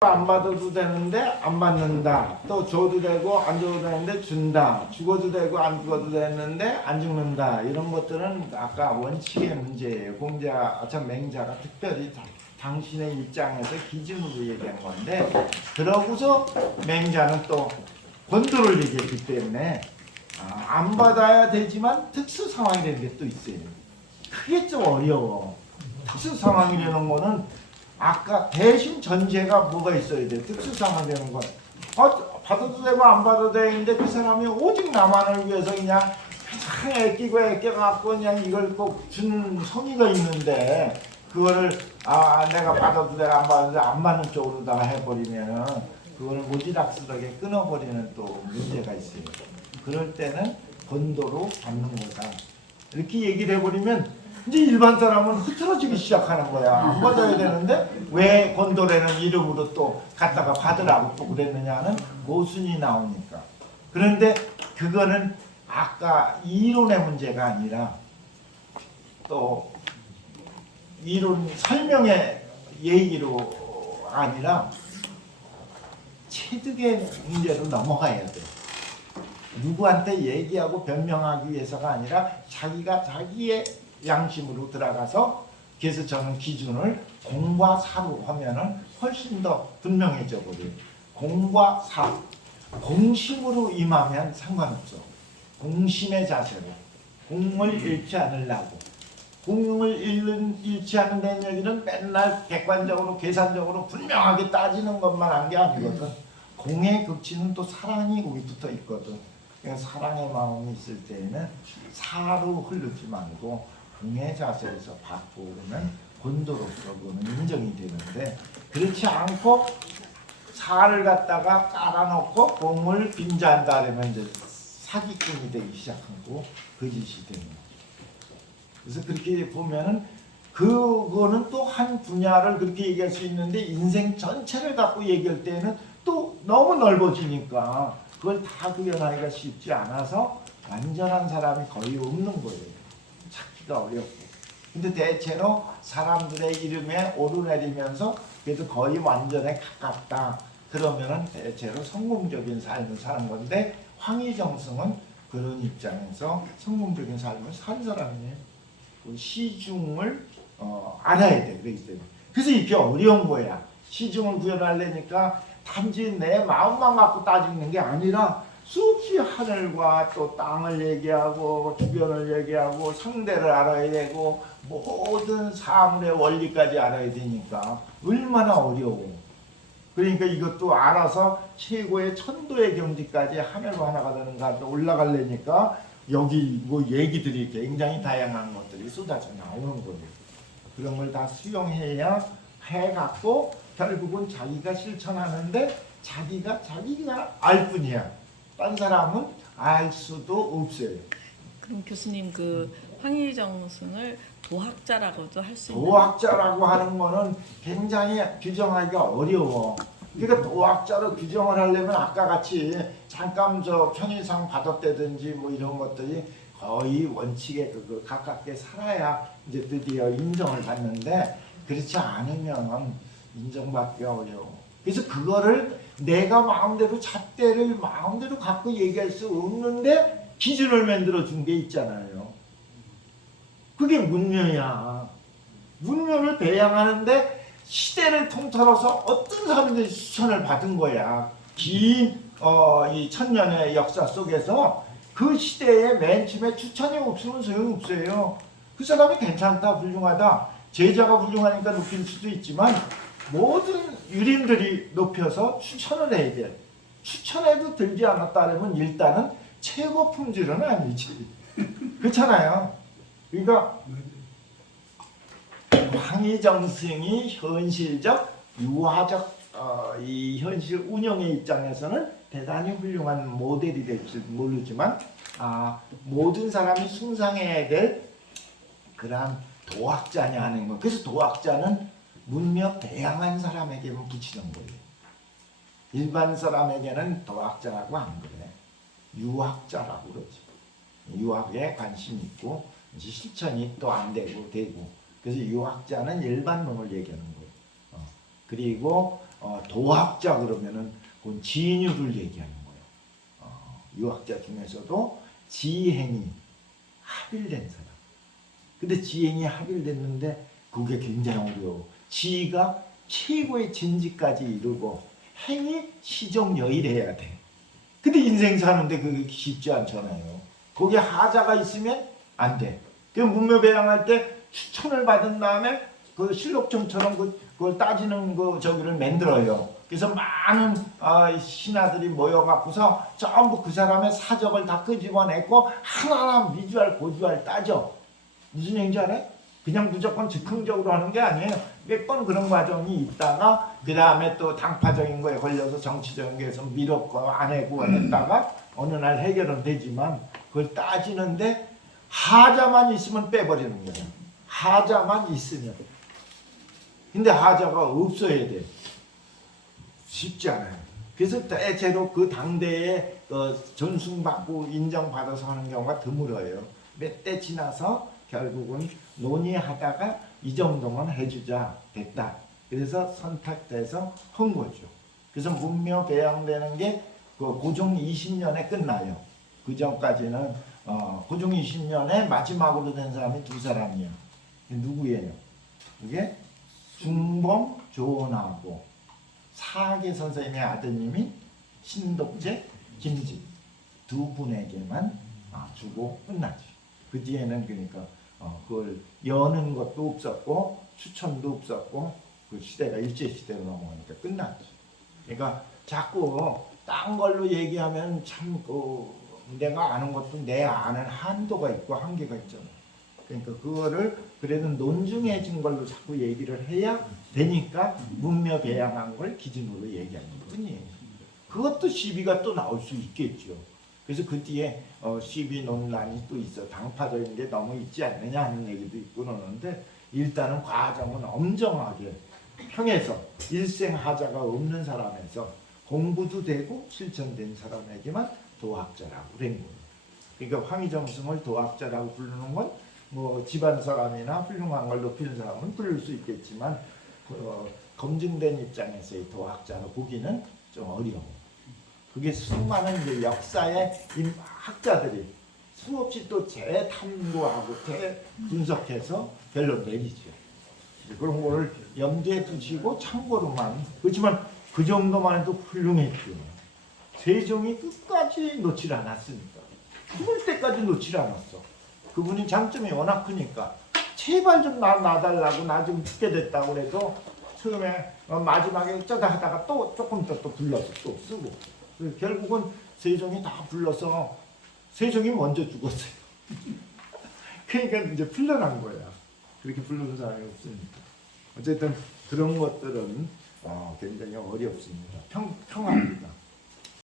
안 받아도 되는데 안 받는다. 또 줘도 되고 안 줘도 되는데 준다. 죽어도 되고 안 죽어도 되는데 안 죽는다. 이런 것들은 아까 원칙의 문제예요. 공자, 참 맹자가 특별히 당신의 입장에서 기준으로 얘기한 건데, 그러고서 맹자는 또 권도를 얘기했기 때문에 안 받아야 되지만 특수 상황이 되는 게 또 있어요. 그게 좀 어려워. 특수 상황이라는 거는 아까 대신 전제가 뭐가 있어야 돼? 특수 상황 되는 건 받아도 되고 안 받아도 되는데 그 사람이 오직 나만을 위해서 그냥 애끼고 애껴갖고 그냥 이걸 꼭 주는 성의가 있는데, 그거를 내가 받아도 되고 안 받아도 되고 안 받는 쪽으로다가 해버리면은 그거를 무지락스럽게 끊어버리는 또 문제가 있어요. 그럴 때는 권도로 받는 거다. 이렇게 얘기를 해버리면 이제 일반 사람은 흐트러지기 시작하는 거야. 안 받아야 되는데 왜 권도라는 이름으로 또 갖다가 받으라고 또 그랬느냐는 모순이 나오니까. 그런데 그거는 아까 이론의 문제가 아니라 또 이론 설명의 얘기로 아니라 체득의 문제로 넘어가야 돼. 누구한테 얘기하고 변명하기 위해서가 아니라 자기가 자기의 양심으로 들어가서, 그래서 저는 기준을 공과 사로 하면은 훨씬 더 분명해져 버려요. 공과 사, 공심으로 임하면 상관없어. 공심의 자세로 공을 잃지 않으려고. 공을 잃지 않는다는 얘기는 맨날 객관적으로 계산적으로 분명하게 따지는 것만 한 게 아니거든. 공의 극치는 또 사랑이 거기 붙어 있거든. 그러니까 사랑의 마음이 있을 때에는 사로 흐르지 말고 공의 자세에서 받고 그러면 권도로서 그거는 인정이 되는데, 그렇지 않고 사를 갖다가 깔아놓고 공을 빙자한다 그러면 이제 사기꾼이 되기 시작하고 거짓이 되는 거죠. 그래서 그렇게 보면은 그거는 또 한 분야를 그렇게 얘기할 수 있는데, 인생 전체를 갖고 얘기할 때는 또 너무 넓어지니까 그걸 다 구현하기가 쉽지 않아서 완전한 사람이 거의 없는 거예요. 찾기가 어렵고. 근데 대체로 사람들의 이름에 오르내리면서 그래도 거의 완전에 가깝다. 그러면은 대체로 성공적인 삶을 사는 건데, 황희정승은 그런 입장에서 성공적인 삶을 산 사람이에요. 그 시중을 알아야 돼. 그렇기 때문에. 그래서 이렇게 어려운 거야. 시중을 구현하려니까 단지 내 마음만 갖고 따지는 게 아니라 수없이 하늘과 또 땅을 얘기하고 주변을 얘기하고 상대를 알아야 되고 모든 사물의 원리까지 알아야 되니까 얼마나 어려워. 그러니까 이것도 알아서 최고의 천도의 경지까지 하늘과 하나가 되는가 올라가려니까 여기 뭐 얘기들이 굉장히 다양한 것들이 쏟아져 나오는 거예요. 그런 걸 다 수용해야 해갖고 결국은 자기가 실천하는데 자기가 알 뿐이야. 딴 사람은 알 수도 없어요. 그럼 교수님, 그 황희정승을 도학자라고도 할 수 있나요? 도학자라고 하는 거는 굉장히 규정하기가 어려워. 그러니까 도학자로 규정을 하려면 아까 같이 잠깐 저 편의상 받았다든지 뭐 이런 것들이 거의 원칙에 가깝게 살아야 이제 드디어 인정을 받는데, 그렇지 않으면 인정받기가 어려워. 그래서 그거를 내가 마음대로 잣대를 마음대로 갖고 얘기할 수 없는데 기준을 만들어 준 게 있잖아요. 그게 문명이야. 문명을 배양하는데 시대를 통틀어서 어떤 사람들이 추천을 받은 거야. 긴 이 천년의 역사 속에서 그 시대에 맨 처음에 추천이 없으면 소용없어요. 그 사람이 괜찮다, 훌륭하다, 제자가 훌륭하니까 높일 수도 있지만 모든 유림들이 높여서 추천을 해야 돼. 추천해도 들지 않았다면 일단은 최고 품질은 아니지. 그렇잖아요. 그러니까 황희정승이 현실적, 유화적 이 현실 운영의 입장에서는 대단히 훌륭한 모델이 될지 모르지만 모든 사람이 숭상해야 될 그러한 도학자냐 하는 거. 그래서 도학자는 문명 대양한 사람에게만 붙이는 거예요. 일반 사람에게는 도학자라고 안 그래. 유학자라고 그러지. 유학에 관심 있고 실천이 또 안 되고. 그래서 유학자는 일반 놈을 얘기하는 거예요. 그리고 도학자 그러면은 그건 진유를 얘기하는 거예요. 유학자 중에서도 지행이 합일된 사람. 근데 지행이 합일됐는데 그게 굉장히 어려워. 지가 최고의 진지까지 이루고 행이 시종여일해야 돼. 근데 인생 사는데 그게 쉽지 않잖아요. 거기에 하자가 있으면 안 돼. 그 문묘배양할 때 추천을 받은 다음에 그 실록청처럼 그걸 따지는 그 저기를 만들어요. 그래서 많은 신하들이 모여갖고서 전부 그 사람의 사적을 다 끄집어내고 하나하나 미주알 고주알 따져. 무슨 얘기인지 알아요? 그냥 무조건 즉흥적으로 하는 게 아니에요. 몇 번 그런 과정이 있다가 그 다음에 또 당파적인 거에 걸려서 정치적인 거에서 밀었고 안 해고 했다가 어느 날 해결은 되지만 그걸 따지는데 하자만 있으면 빼버리는 거예요. 하자만 있으면. 근데 하자가 없어야 돼. 쉽지 않아요. 그래서 대체로 그 당대에 존숭받고 인정받아서 하는 경우가 드물어요. 몇 대 지나서 결국은 논의하다가 이 정도만 해주자 됐다. 그래서 선택돼서 한 거죠. 그래서 문묘 배양되는 게 그 고종 20년에 끝나요. 그 전까지는 고종 20년에 마지막으로 된 사람이 두 사람이에요. 누구예요? 그게 중봉 조원하고 사계 선생님의 아드님이 신독제 김진 두 분에게만 주고 끝나지. 그 뒤에는 그러니까 그걸 여는 것도 없었고 추천도 없었고 그 시대가 일제 시대로 넘어가니까 끝났지. 그러니까 자꾸 딴 걸로 얘기하면 참 내가 아는 것도 내 아는 한도가 있고 한계가 있잖아. 그러니까 그거를 그래도 논증해진 걸로 자꾸 얘기를 해야 되니까 문묘배양한 걸 기준으로 얘기하는 뿐이에요. 그것도 시비가 또 나올 수 있겠죠. 그래서 그 뒤에 시비 논란이 또 있어. 당파적인 게 너무 있지 않느냐 하는 얘기도 있고 그러는데 일단은 과정은 엄정하게 평해서 일생하자가 없는 사람에서 공부도 되고 실천된 사람에게만 도학자라고 된 거예요. 그러니까 황희정승을 도학자라고 부르는 건 뭐 집안 사람이나 훌륭한 걸 높이는 사람은 부를 수 있겠지만 검증된 입장에서의 도학자로 보기는 좀 어려워. 그게 수많은 이제 역사의 학자들이 수없이 또 재탐구하고 재분석해서 결론 내리죠. 그런 거를 염두에 두시고 참고로만. 그렇지만 그 정도만 해도 훌륭했죠. 세종이 끝까지 놓질 않았으니까. 죽을 때까지 놓질 않았어. 그분이 장점이 워낙 크니까 제발 좀 놔달라고 나 좀 죽게 됐다고 그래도 처음에 마지막에 짜다 하다가 또 조금 더 또 불러서 또 쓰고 결국은 세종이 다 불러서 세종이 먼저 죽었어요. 그러니까 이제 풀려난 거야. 그렇게 부르는 사람이 없으니까. 어쨌든 그런 것들은 굉장히 어렵습니다. 평합니다.